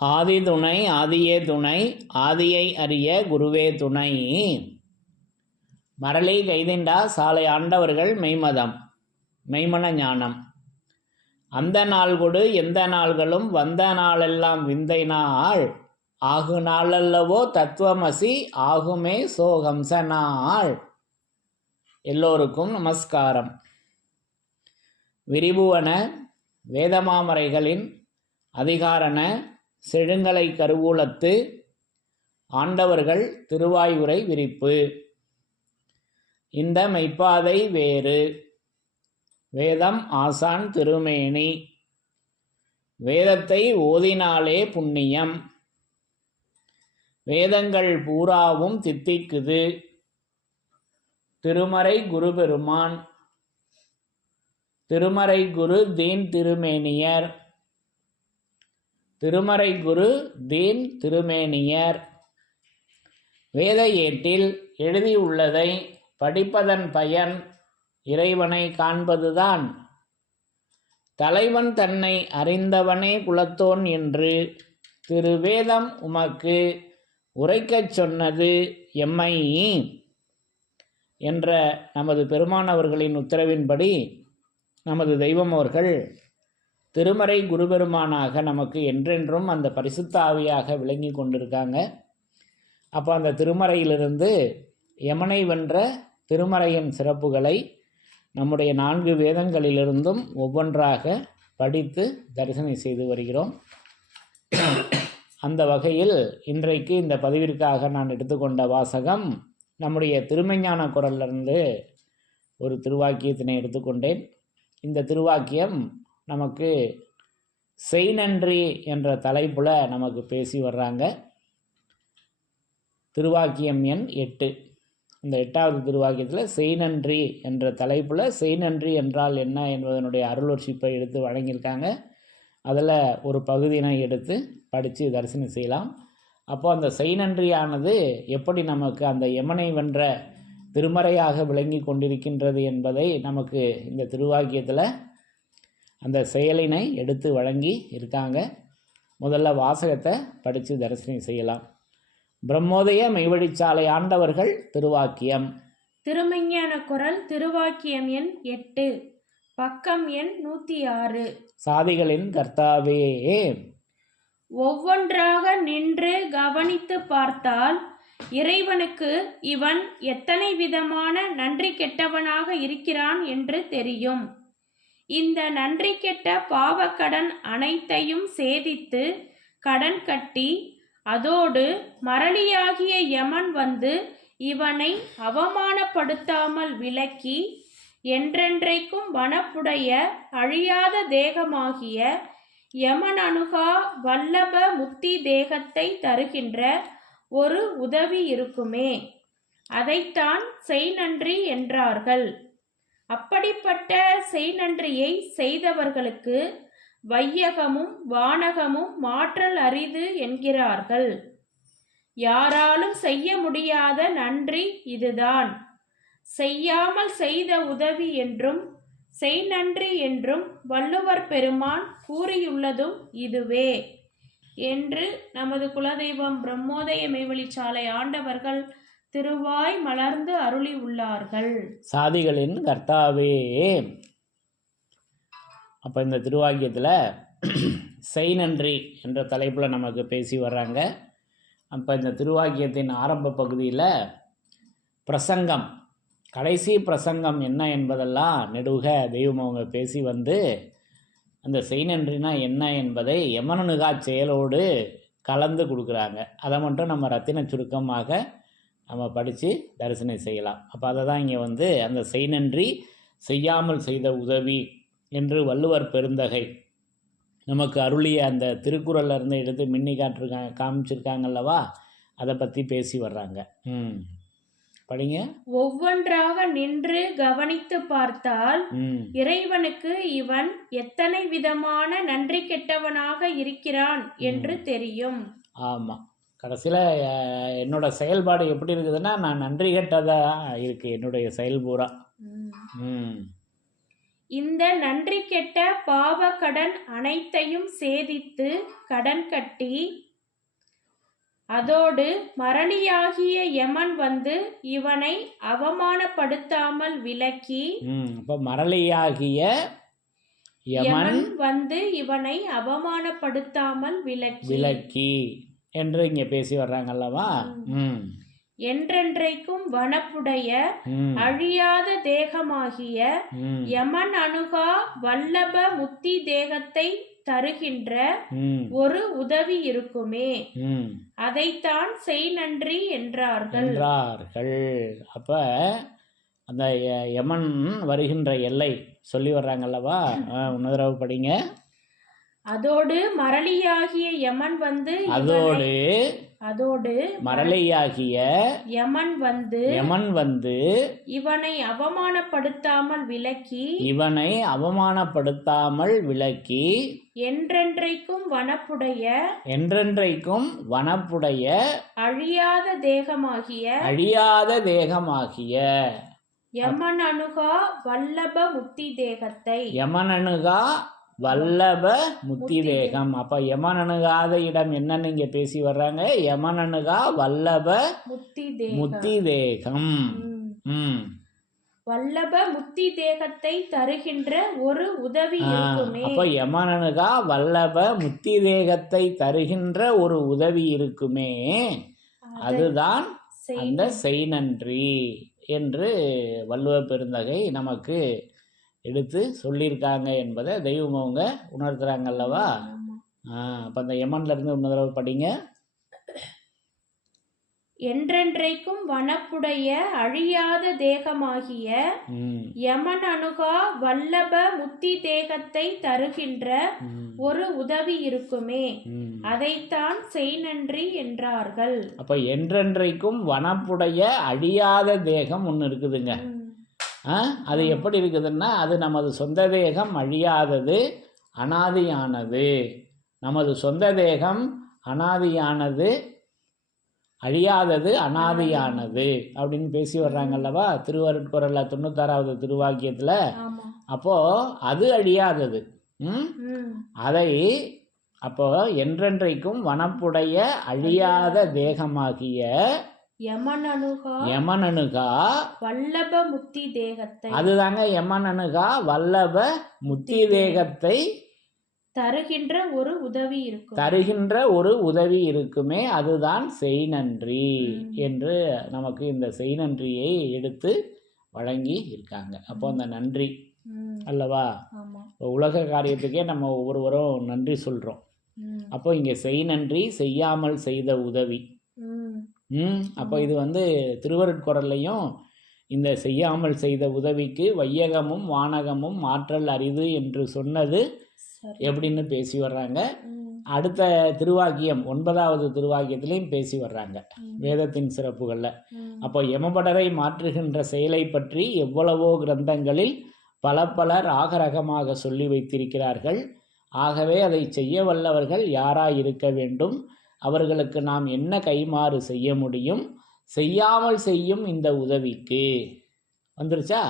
ஆதி துணை ஆதியே துணை ஆதியை அறிய குருவே துணை. மரளி கைதிண்டா சாலை ஆண்டவர்கள் மெய்மதம் மெய்மன ஞானம். அந்த நாள் கொடு எந்த நாள்களும் வந்த நாளெல்லாம் விந்தை நாள் ஆகு நாளல்லவோ தத்துவமசி ஆகுமே சோகம்ச நாள். எல்லோருக்கும் நமஸ்காரம். விரிபுவன வேதமாமரைகளின் அதிகாரண செழுங்கலை கருவூலத்து ஆண்டவர்கள் திருவாயுரை விரிப்பு. இந்த மெய்ப்பாதை வேறு வேதம் ஆசான் திருமேனி. வேதத்தை ஓதினாலே புண்ணியம். வேதங்கள் பூராவும் தித்திக்குது. திருமறை குரு பெருமான். திருமறை குரு தீன் திருமேனியர். திருமறை குரு தீன் திருமேனியர். வேத ஏட்டில் எழுதியுள்ளதை படிப்பதன் பயன் இறைவனை காண்பதுதான். தலைவன் தன்னை அறிந்தவனே குலத்தோன் என்று திருவேதம் உமக்கு உரைக்கச் சொன்னது எம்மை என்ற நமது பெருமான் அவர்களின் உத்தரவின்படி நமது தெய்வம் அவர்கள் திருமறை குருபெருமானாக நமக்கு என்றென்றும் அந்த பரிசுத்த ஆவியாக விளங்கி கொண்டிருக்காங்க. அப்போ அந்த திருமறையிலிருந்து யமனை வென்ற திருமறையின் சிறப்புகளை நம்முடைய 4 வேதங்களிலிருந்தும் ஒவ்வொன்றாக படித்து தரிசனம் செய்து வருகிறோம். அந்த வகையில் இன்றைக்கு இந்த பதிவிற்காக நான் எடுத்துக்கொண்ட வாசகம் நம்முடைய திருமெஞ்ஞான குரலிலிருந்து ஒரு திருவாக்கியத்தினை எடுத்துக்கொண்டேன். இந்த திருவாக்கியம் நமக்கு செய் நன்றி என்ற தலைப்புல நமக்கு பேசி வர்றாங்க. திருவாக்கியம் எண் 8. இந்த 8வது திருவாக்கியத்தில் செய் நன்றி என்ற தலைப்பில் செய் நன்றி என்றால் என்ன என்பதனுடைய அருளொர்ஷிப்பை எடுத்து வழங்கியிருக்காங்க. அதில் ஒரு பகுதியினை எடுத்து படித்து தரிசனம் செய்யலாம். அப்போ அந்த செய் நன்றியானது எப்படி நமக்கு அந்த யமனை வென்ற திருமறையாக விளங்கி கொண்டிருக்கின்றது என்பதை நமக்கு இந்த திருவாக்கியத்தில் அந்த செயலினை எடுத்து வழங்கி இருக்காங்க. முதல்ல வாசகத்தை படித்து தரிசனம் செய்யலாம். பிரம்மோதய மெய்வழிச்சாலை ஆண்டவர்கள் திருவாக்கியம். திருமெஞ்ஞான குரல் திருவாக்கியம் எண் 8 பக்கம் எண் 106. சாதிகளின் கர்த்தாவே, ஒவ்வொன்றாக நின்று கவனித்து பார்த்தால் இறைவனுக்கு இவன் எத்தனை விதமான நன்றி கெட்டவனாக இருக்கிறான் என்று தெரியும். இந்த நன்றி கெட்ட பாவக்கடன் அனைத்தையும் சேதித்து கடன் கட்டி அதோடு மரளியாகிய யமன் வந்து இவனை அவமானப்படுத்தாமல் விலக்கி என்றென்றைக்கும் வனப்புடைய அழியாத தேகமாகிய யமன் அணுகா வல்லப முக்தி தேகத்தை தருகின்ற ஒரு உதவி இருக்குமே, அதைத்தான் செய் நன்றி என்றார்கள். அப்படிப்பட்ட செய் நன்றியை செய்தவர்களுக்கு வையகமும் வானகமும் மாற்றல் அரிது என்கிறார்கள். யாராலும் செய்ய முடியாத நன்றி இதுதான். செய்யாமல் செய்த உதவி என்றும் செய் நன்றி என்றும் வள்ளுவர் பெருமான் கூறியுள்ளதும் இதுவே என்று நமது குலதெய்வம் பிரம்மோதய மெய்வழிச்சாலை ஆண்டவர்கள் திருவாய் மலர்ந்து அருளி உள்ளார்கள். சாதிகளின் கர்த்தாவே. அப்போ இந்த திருவாக்கியத்தில் செய் நன்றி என்ற தலைப்பில் நமக்கு பேசி வர்றாங்க. அப்போ இந்த திருவாக்கியத்தின் ஆரம்ப பகுதியில் பிரசங்கம், கடைசி பிரசங்கம் என்ன என்பதெல்லாம் நெடுக தெய்வம் அவங்க பேசி வந்து அந்த செய் நன்றினா என்ன என்பதை யமனனுகா செயலோடு கலந்து கொடுக்குறாங்க. அதை மட்டும் நம்ம ரத்தின சுருக்கமாக நம்ம படித்து தரிசனம் செய்யலாம். அப்போ அதை தான் இங்கே வந்து அந்த செய் நன்றி செய்யாமல் செய்த உதவி என்று வள்ளுவர் பெருந்தகை நமக்கு அருளிய அந்த திருக்குறள்ல இருந்து எடுத்து மின்னி காமிச்சிருக்காங்கல்லவா, அதை பற்றி பேசி வர்றாங்க. படிங்க. ஒவ்வொன்றாக நின்று கவனித்து பார்த்தால் இறைவனுக்கு இவன் எத்தனை விதமான நன்றி கெட்டவனாக இருக்கிறான் என்று தெரியும். ஆமாம், கடைசியில் என்னோட செயல்பாடு எப்படி இருக்குதுன்னா, நான் நன்றி கெட்டதா இருக்கு என்னுடைய செயல்பூரா. இந்த நன்றி கெட்ட பாவ கடன் அனைத்தையும் சேதித்து கடன் கட்டி அதோடு மரளியாகிய யமன் வந்து இவனை அவமானப்படுத்தாமல் விலக்கி அப்போ மரளியாகிய யமன் வந்து இவனை அவமானப்படுத்தாமல் விலக்கி என்று இங்க பேசி வர்றாங்க அல்லவா. என்றென்றைக்கும் வனப்புடைய அழியாத தேகமாகிய யமன் அணுகா வல்லப முத்தி தேகத்தை தருகின்ற ஒரு உதவி இருக்குமே, அதைத்தான் செய் நன்றி என்றார்கள். அப்ப அந்த யமன் வருகின்ற எல்லை சொல்லி வர்றாங்கல்லவா. இன்னொரு படிங்க. அதோடு மரளியாகிய யமன் வந்து அதோடு மரளியாகிய யமன் வந்து இவனை அவமானப்படுத்தாமல் விலக்கி என்றென்றைக்கும் வனப்புடைய அழியாத தேகமாகிய யமன் அணுகா வல்லப முத்தி தேகம். அப்ப யமனணுகாத இடம் என்னன்னு இங்க பேசி வர்றாங்க. யமனணுகா வல்லப முத்தி தேகம். வல்லப முத்தி தேகத்தை தருகின்ற ஒரு உதவி இருக்குமே. அப்ப யமனணுகா வல்லப முத்தி தேகத்தை தருகின்ற ஒரு உதவி இருக்குமே, அதுதான் அந்த செய் நன்றி என்று வள்ளுவ பெருந்தகை நமக்கு எடுத்து சொல்லியிருக்காங்க என்பதை தெய்வம் அவங்க உணர்த்துறாங்க அல்லவா. அப்போ அந்த யமன்ல இருந்து இன்னொரு தடவை படிங்க. என்றென்றைக்கும் வனப்புடைய அழியாத தேகமாகிய யமன் அணுகா வல்லப முத்தி தேகத்தை தருகின்ற ஒரு உதவி இருக்குமே, அதைத்தான் செய் நன்றி என்றார்கள். அப்ப என்றென்றைக்கும் வனப்புடைய அழியாத தேகம் ஒன்று இருக்குதுங்க. அது எப்படி இருக்குதுன்னா, அது நமது சொந்த தேகம் அழியாதது, அனாதியானது. நமது சொந்த தேகம் அனாதியானது, அழியாதது, அனாதியானது அப்படின்னு பேசி வர்றாங்கல்லவா திருவருட்குறள்ல 96வது திருவாக்கியத்துல. அப்போ அது அழியாதது. அதை அப்போ என்றென்றைக்கும் வனப்புடைய அழியாத தேகமாகிய யமனணுகா வல்லப முத்தி தேகத்தை, அதுதாங்க யமனணுகா வல்லப முத்தி தேகத்தை தருகின்ற ஒரு உதவி இருக்குமே, அதுதான் செய் நன்றி என்று நமக்கு இந்த செய் நன்றியை எடுத்து வழங்கி இருக்காங்க. அப்போ அந்த நன்றி அல்லவா, உலக காரியத்துக்கே நம்ம ஒவ்வொருவரும் நன்றி சொல்றோம். அப்போ இங்க செய் நன்றி, செய்யாமல் செய்த உதவி. அப்போ இது திருவருட்குறள்லையும் இந்த செய்யாமல் செய்த உதவிக்கு வையகமும் வானகமும் மாற்றல் அரிது என்று சொன்னது எப்படின்னு பேசி வர்றாங்க. அடுத்த திருவாக்கியம் 9வது திருவாக்கியத்திலையும் பேசி வர்றாங்க வேதத்தின் சிறப்புகள்ல. அப்போ யமபடரை மாற்றுகின்ற செயலை பற்றி எவ்வளவோ கிரந்தங்களில் பல ராகரகமாக சொல்லி வைத்திருக்கிறார்கள். ஆகவே அதை செய்ய வல்லவர்கள் யாராய் இருக்க வேண்டும், அவர்களுக்கு நாம் என்ன கைமாறு செய்ய முடியும், செய்யாமல் செய்யும் இந்த உதவிக்கு வந்துருச்சா,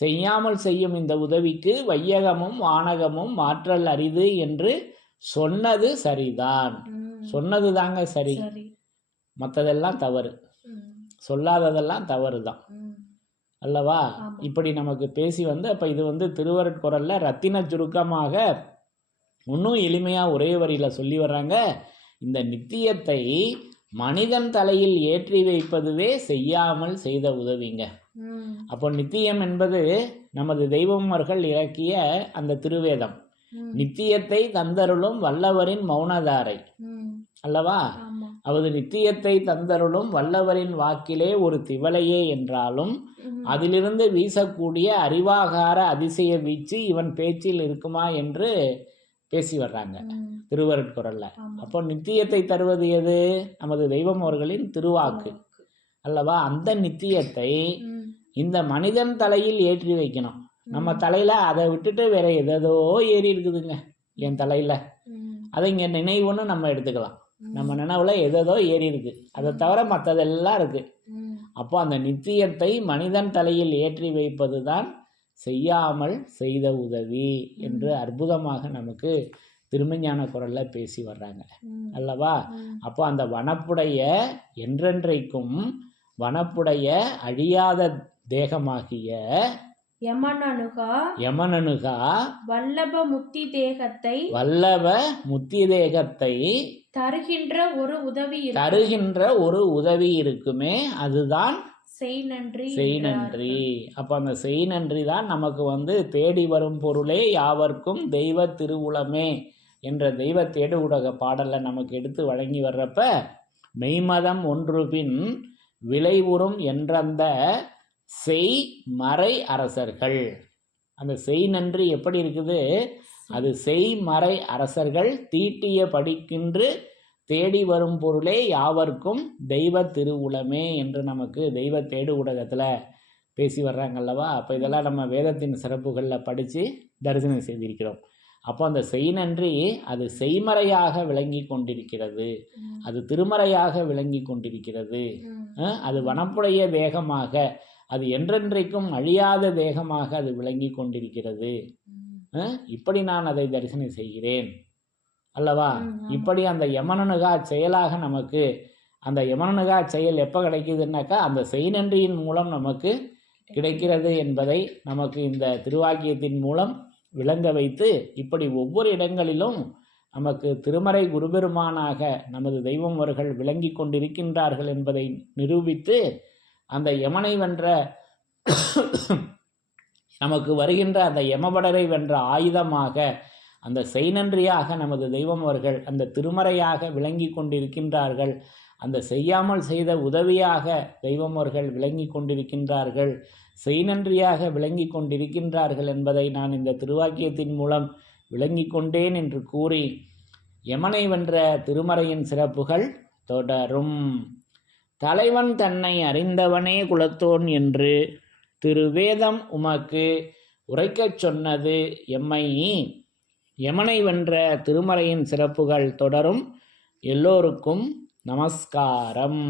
செய்யாமல் செய்யும் இந்த உதவிக்கு வையகமும் வானகமும் மாற்றல் அரிது என்று சொன்னது சரிதான். சொன்னது தாங்க சரி, மற்றதெல்லாம் தவறு, சொல்லாததெல்லாம் தவறு தான் அல்லவா. இப்படி நமக்கு பேசி அப்ப இது திருவருட்குறள்ல ரத்தின சுருக்கமாக இன்னும் எளிமையா ஒரே வரியில சொல்லி வர்றாங்க. இந்த நித்தியத்தை மனிதன் தலையில் ஏற்றி வைப்பதுவே செய்யாமல் செய்த உதவிங்க. அப்போ நித்தியம் என்பது நமது தெய்வமர்கள் இறக்கிய அந்த திருவேதம். நித்தியத்தை தந்தருளும் வல்லவரின் மௌனதாரை அல்லவா. அவது நித்தியத்தை தந்தருளும் வல்லவரின் வாக்கிலே ஒரு திவலையே என்றாலும் அதிலிருந்து வீசக்கூடிய அறிவாகார அதிசய வீச்சு இவன் பேச்சில் இருக்குமா என்று பேசி வர்றாங்க திருவருட்குறள்ல. அப்போ நித்தியத்தை தருவது எது, நமது தெய்வம் அவர்களின் திருவாக்கு அல்லவா. அந்த நித்தியத்தை இந்த மனிதன் தலையில் ஏற்றி வைக்கணும். நம்ம தலையில அதை விட்டுட்டு வேற எதோ ஏறி இருக்குதுங்க என் தலையில, அதை இங்க நினைவுன்னு நம்ம எடுத்துக்கலாம். நம்ம நினைவுல எதோ ஏறி இருக்கு, அதை தவிர மற்றதெல்லாம் இருக்கு. அப்போ அந்த நித்தியத்தை மனிதன் தலையில் ஏற்றி வைப்பதுதான் செய்யாமல் செய்த உதவி என்று அற்புதமாக நமக்கு திருமஞான குரல்ல பேசி வர்றாங்க அல்லவா. அப்போ அந்த வனப்புடைய என்றென்றைக்கும் வனப்புடைய அழியாத தேகமாகிய யமனனுகா வல்லப முத்தி தேகத்தை தருகின்ற ஒரு உதவி இருக்குமே, அதுதான் செய் நன்றி. அப்போ அந்த செய் நன்றி தான் நமக்கு தேடி வரும் பொருளே யாவர்க்கும் தெய்வ திருவுளமே என்ற தெய்வ தேடு ஊடக பாடலை நமக்கு எடுத்து வழங்கி வர்றப்ப மெய்மதம் ஒன்று பின் விளைவுறும் என்றந்த செய் மறை அரசர்கள். அந்த செய் நன்றி எப்படி இருக்குது, அது செய் மறை அரசர்கள் தீட்டிய படிக்கின்று தேடி வரும் பொருளே யாவர்க்கும் தெய்வ திருவுளமே என்று நமக்கு தெய்வ தேடு ஊடகத்தில் பேசி வர்றாங்கல்லவா. அப்போ இதெல்லாம் நம்ம வேதத்தின் சிறப்புகளில் படித்து தரிசனம் செய்திருக்கிறோம். அப்போ அந்த செய் நன்றி அது செய்மறையாக விளங்கி கொண்டிருக்கிறது, அது திருமறையாக விளங்கி கொண்டிருக்கிறது, அது வனப்புடைய தேகமாக, அது என்றென்றைக்கும் அழியாத தேகமாக அது விளங்கி கொண்டிருக்கிறது. இப்படி நான் அதை தரிசனம் செய்கிறேன் அல்லவா. இப்படி அந்த யமனனுகா செயலாக நமக்கு அந்த யமனனுகா செயல் எப்போ கிடைக்குதுன்னாக்கா அந்த செய் நன்றியின் மூலம் நமக்கு கிடைக்கிறது என்பதை நமக்கு இந்த திருவாக்கியத்தின் மூலம் விளங்க வைத்து, இப்படி ஒவ்வொரு இடங்களிலும் நமக்கு திருமறை குருபெருமானாக நமது தெய்வம் அவர்கள் விளங்கி கொண்டிருக்கின்றார்கள் என்பதை நிரூபித்து, அந்த யமனை வென்ற நமக்கு வருகின்ற அந்த யமபடரை வென்ற ஆயுதமாக அந்த செய் நன்றியாக நமது தெய்வம் அவர்கள் அந்த திருமறையாக விளங்கி கொண்டிருக்கின்றார்கள். அந்த செய்யாமல் செய்த உதவியாக தெய்வம் அவர்கள் விளங்கி கொண்டிருக்கின்றார்கள், செய் நன்றியாக விளங்கி கொண்டிருக்கின்றார்கள் என்பதை நான் இந்த திருவாக்கியத்தின் மூலம் விளங்கி கொண்டேன் என்று கூறி, யமனை வென்ற திருமறையின் சிறப்புகள் தொடரும். தலைவன் தன்னை அறிந்தவனே குலத்தோன் என்று திருவேதம் உமக்கு உரைக்கச் சொன்னது எம்மை. யமனை வென்ற திருமறையின் சிறப்புகள் தொடரும். எல்லோருக்கும் நமஸ்காரம்.